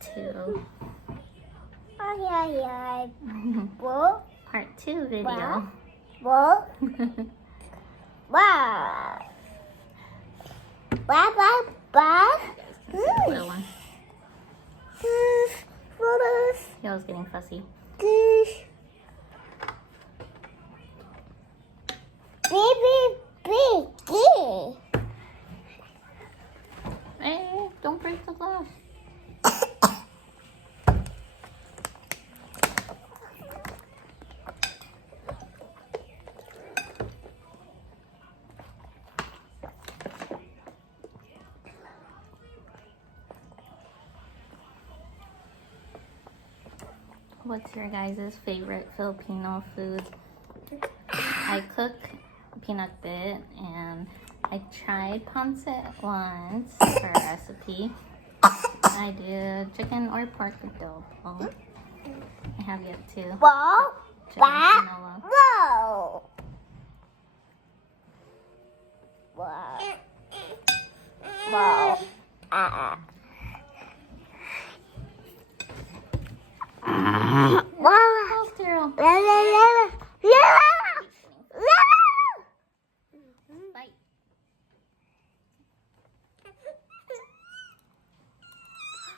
2. Bố. Part 2 video. Bố. Ba. Ba ba ba. Little one. He was getting fussy. Hey, don't break the glass. What's your guys' favorite Filipino food? I cook peanut bit and I tried pancit once for a recipe. I do chicken or pork adobo. I have yet to chicken tinola. Oh, Daryl. Bite.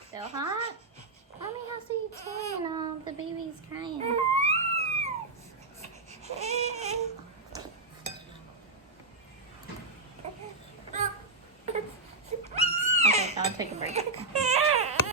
Still hot? Mommy has to eat too, you know. The baby's crying. Okay, I'll take a break.